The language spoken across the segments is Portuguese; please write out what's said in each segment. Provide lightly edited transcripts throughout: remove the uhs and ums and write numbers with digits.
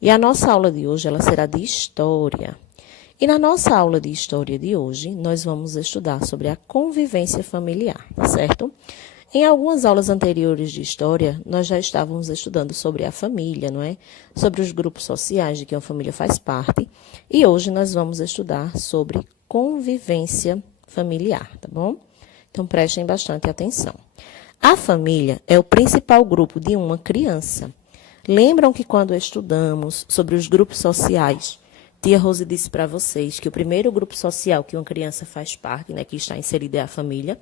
E a nossa aula de hoje, ela será de História. E na nossa aula de História de hoje, nós vamos estudar sobre a convivência familiar, certo? Em algumas aulas anteriores de História, nós já estávamos estudando sobre a família, não é? Sobre os grupos sociais de que uma família faz parte. E hoje nós vamos estudar sobre convivência familiar, tá bom? Então, prestem bastante atenção. A família é o principal grupo de uma criança. Lembram que quando estudamos sobre os grupos sociais, tia Rose disse para vocês que o primeiro grupo social que uma criança faz parte, né, que está inserida é a família?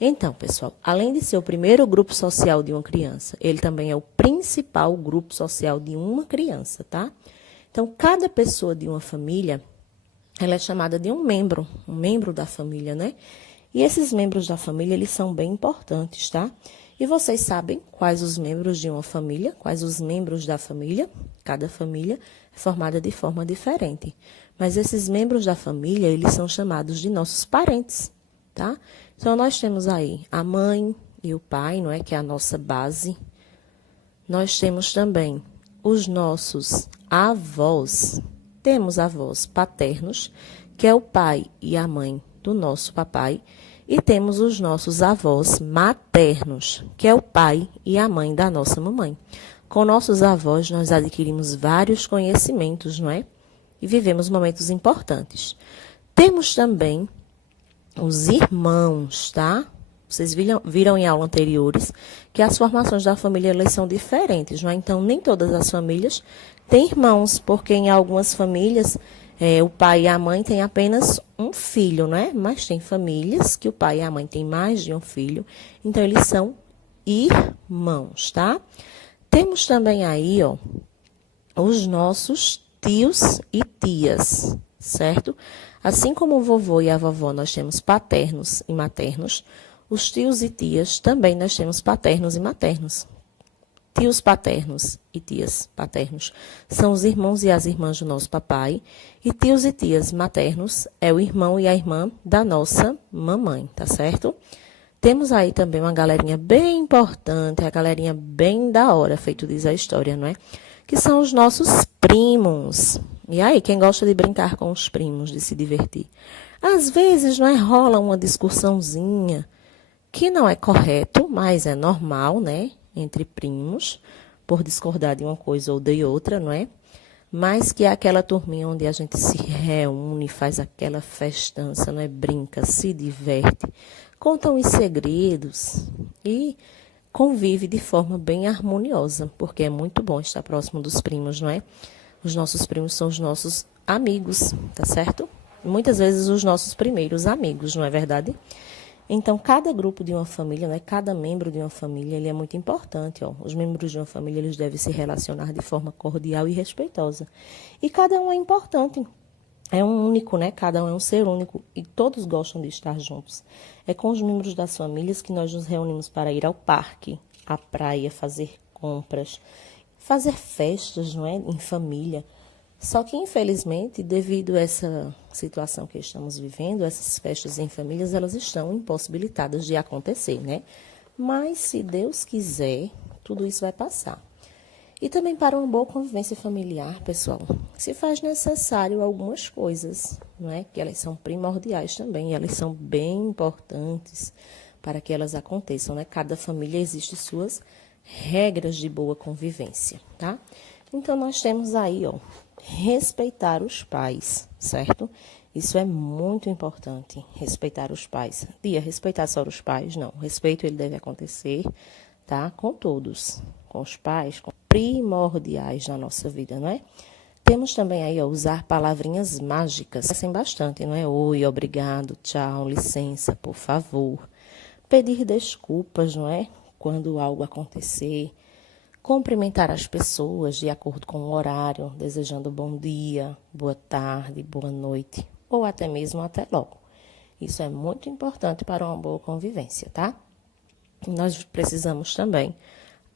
Então, pessoal, além de ser o primeiro grupo social de uma criança, ele também é o principal grupo social de uma criança, tá? Então, cada pessoa de uma família, ela é chamada de um membro da família, né? E esses membros da família, eles são bem importantes, tá? E vocês sabem quais os membros de uma família? Quais os membros da família? Cada família é formada de forma diferente. Mas esses membros da família, eles são chamados de nossos parentes, tá? Então, nós temos aí a mãe e o pai, não é? Que é a nossa base. Nós temos também os nossos avós. Temos avós paternos, que é o pai e a mãe do nosso papai. E temos os nossos avós maternos, que é o pai e a mãe da nossa mamãe. Com nossos avós, nós adquirimos vários conhecimentos, não é? E vivemos momentos importantes. Temos também os irmãos, tá? Vocês viram em aulas anteriores que as formações da família, elas são diferentes, não é? Então, nem todas as famílias têm irmãos, porque em algumas famílias o pai e a mãe têm apenas um filho, né? Mas tem famílias que o pai e a mãe têm mais de um filho, então eles são irmãos, tá? Temos também aí, ó, os nossos tios e tias, certo? Assim como o vovô e a vovó nós temos paternos e maternos, os tios e tias também nós temos paternos e maternos. Tios paternos e tias paternos são os irmãos e as irmãs do nosso papai. E tios e tias maternos é o irmão e a irmã da nossa mamãe, tá certo? Temos aí também uma galerinha bem importante, a galerinha bem da hora, feito diz a história, não é? Que são os nossos primos. E aí, quem gosta de brincar com os primos, de se divertir? Às vezes, não é, rola uma discussãozinha, que não é correto, mas é normal, né? Entre primos, por discordar de uma coisa ou de outra, não é? Mas que é aquela turminha onde a gente se reúne, faz aquela festança, não é? Brinca, se diverte, conta os segredos e convive de forma bem harmoniosa, porque é muito bom estar próximo dos primos, não é? Os nossos primos são os nossos amigos, tá certo? Muitas vezes os nossos primeiros amigos, não é verdade? Então, cada grupo de uma família, né, cada membro de uma família, ele é muito importante. Ó. Os membros de uma família, eles devem se relacionar de forma cordial e respeitosa. E cada um é importante. É um único, né? Cada um é um ser único e todos gostam de estar juntos. É com os membros das famílias que nós nos reunimos para ir ao parque, à praia, fazer compras, fazer festas, não é? Em família. Só que, infelizmente, devido a essa situação que estamos vivendo, essas festas em famílias, elas estão impossibilitadas de acontecer, né? Mas, se Deus quiser, tudo isso vai passar. E também para uma boa convivência familiar, pessoal, se faz necessário algumas coisas, não é? Que elas são primordiais também, elas são bem importantes para que elas aconteçam, né? Cada família existe suas regras de boa convivência, tá? Então, nós temos aí, ó, respeitar os pais, certo? Isso é muito importante, respeitar os pais. Respeitar só os pais, não. O respeito, ele deve acontecer, tá? Com todos, com os pais, com primordiais na nossa vida, não é? Temos também aí, ó, usar palavrinhas mágicas. Assim bastante, não é? Oi, obrigado, tchau, licença, por favor. Pedir desculpas, não é? Quando algo acontecer. Cumprimentar as pessoas de acordo com o horário, desejando bom dia, boa tarde, boa noite, ou até mesmo até logo. Isso é muito importante para uma boa convivência, tá? Nós precisamos também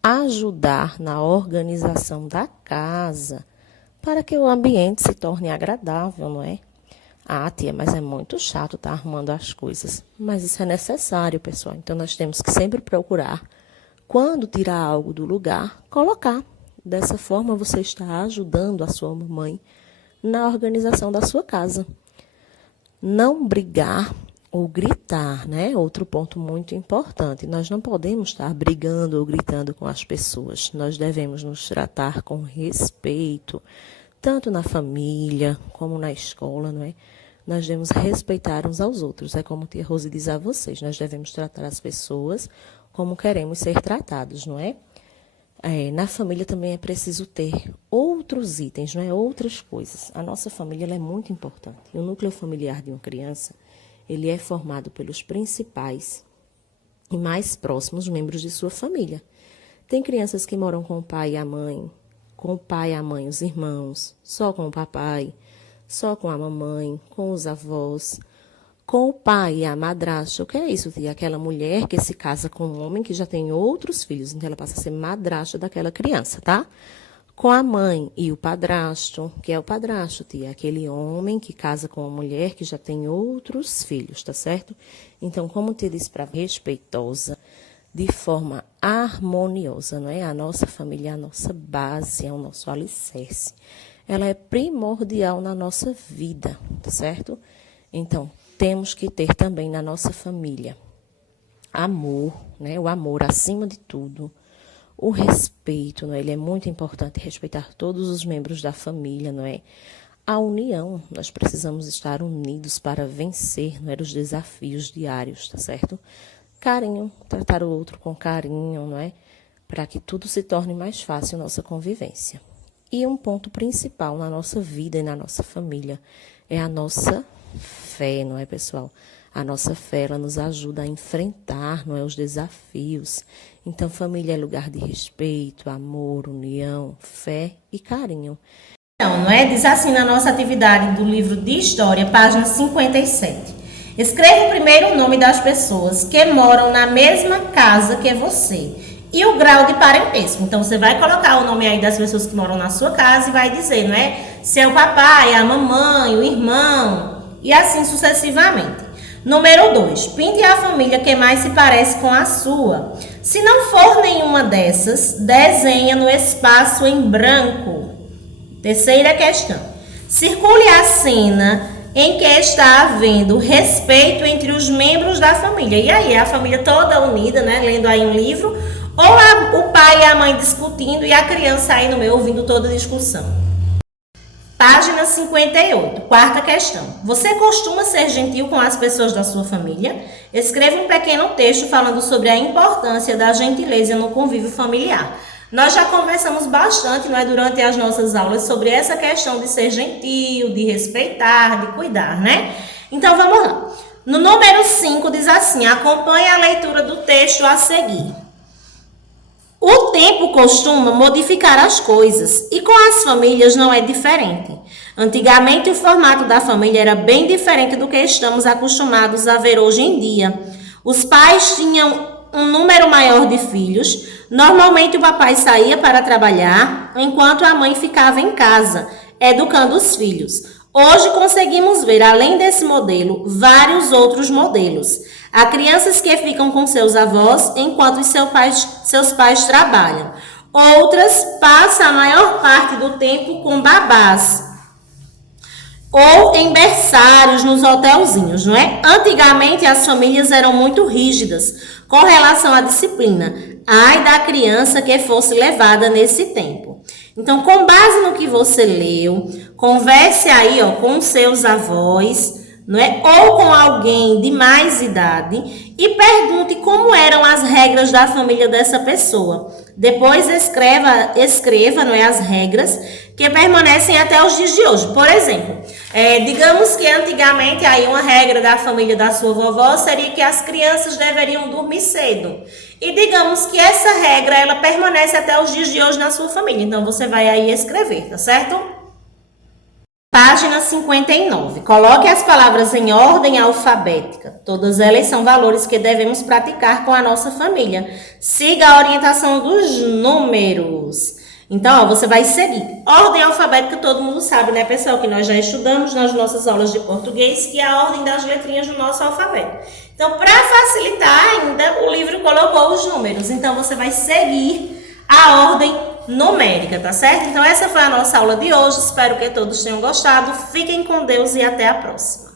ajudar na organização da casa, para que o ambiente se torne agradável, não é? Ah, tia, mas é muito chato estar arrumando as coisas. Mas isso é necessário, pessoal. Então, nós temos que sempre procurar, quando tirar algo do lugar, colocar Dessa forma, você está ajudando a sua mamãe na organização da sua casa. Não brigar ou gritar, né? Outro ponto muito importante. Nós não podemos estar brigando ou gritando com as pessoas. Nós devemos nos tratar com respeito, tanto na família como na escola, não é? Nós devemos respeitar uns aos outros. É como tia Rose diz a vocês. Nós devemos tratar as pessoas como queremos ser tratados, não é? Na família também é preciso ter outros itens, não é? Outras coisas. A nossa família ela é muito importante. E o núcleo familiar de uma criança, ele é formado pelos principais e mais próximos membros de sua família. Tem crianças que moram com o pai e a mãe, com o pai e a mãe, os irmãos, só com o papai, só com a mamãe, com os avós, com o pai e a madrasta. O que é isso, tia? Aquela mulher que se casa com um homem que já tem outros filhos, então ela passa a ser madrasta daquela criança, tá? Com a mãe e o padrasto, que é o padrasto, tia, aquele homem que casa com uma mulher que já tem outros filhos, tá certo? Então, como tia disse para respeitosa, de forma harmoniosa, não é? A nossa família é a nossa base, é o nosso alicerce. Ela é primordial na nossa vida, tá certo? Então, temos que ter também na nossa família amor, né? O amor acima de tudo, o respeito, não é? Ele é muito importante respeitar todos os membros da família, não é? A união, nós precisamos estar unidos para vencer, não é? Os desafios diários, tá certo? Carinho, tratar o outro com carinho, não é? Para que tudo se torne mais fácil nossa convivência. E um ponto principal na nossa vida e na nossa família é a nossa fé, não é, pessoal? A nossa fé, ela nos ajuda a enfrentar, não é, os desafios. Então, família é lugar de respeito, amor, união, fé e carinho. Então, não é? Diz assim na nossa atividade do livro de História, página 57. Escreva primeiro o nome das pessoas que moram na mesma casa que você e o grau de parentesco. Então, você vai colocar o nome aí das pessoas que moram na sua casa e vai dizer, não é? Se é o papai, a mamãe, o irmão e assim sucessivamente. Número 2. Pinte a família que mais se parece com a sua. Se não for nenhuma dessas, desenha no espaço em branco. Terceira questão. Circule a cena em que está havendo respeito entre os membros da família. E aí, a família toda unida, né? Lendo aí um livro. Ou o pai e a mãe discutindo e a criança aí no meio ouvindo toda a discussão. Página 58, quarta questão. Você costuma ser gentil com as pessoas da sua família? Escreva um pequeno texto falando sobre a importância da gentileza no convívio familiar. Nós já conversamos bastante, não é, durante as nossas aulas sobre essa questão de ser gentil, de respeitar, de cuidar, né? Então, vamos lá. No número 5 diz assim, acompanhe a leitura do texto a seguir. O tempo costuma modificar as coisas e com as famílias não é diferente. Antigamente o formato da família era bem diferente do que estamos acostumados a ver hoje em dia. Os pais tinham um número maior de filhos. Normalmente o papai saía para trabalhar, enquanto a mãe ficava em casa, educando os filhos. Hoje conseguimos ver, além desse modelo, vários outros modelos. Há crianças que ficam com seus avós enquanto seus pais trabalham. Outras passam a maior parte do tempo com babás ou em berçários nos hotelzinhos, não é? Antigamente as famílias eram muito rígidas com relação à disciplina. Ai da criança que fosse levada nesse tempo. Então, com base no que você leu, converse aí, ó, com seus avós, não é? Ou com alguém de mais idade e pergunte como eram as regras da família dessa pessoa. Depois escreva, não é, as regras que permanecem até os dias de hoje. Por exemplo, digamos que antigamente aí uma regra da família da sua vovó seria que as crianças deveriam dormir cedo. E digamos que essa regra ela permanece até os dias de hoje na sua família. Então você vai aí escrever, tá certo? Página 59. Coloque as palavras em ordem alfabética. Todas elas são valores que devemos praticar com a nossa família. Siga a orientação dos números. Então, ó, você vai seguir. Ordem alfabética, todo mundo sabe, né, pessoal? Que nós já estudamos nas nossas aulas de português, que é a ordem das letrinhas do nosso alfabeto. Então, para facilitar ainda, o livro colocou os números. Então, você vai seguir a ordem numérica, tá certo? Então essa foi a nossa aula de hoje, espero que todos tenham gostado, fiquem com Deus e até a próxima.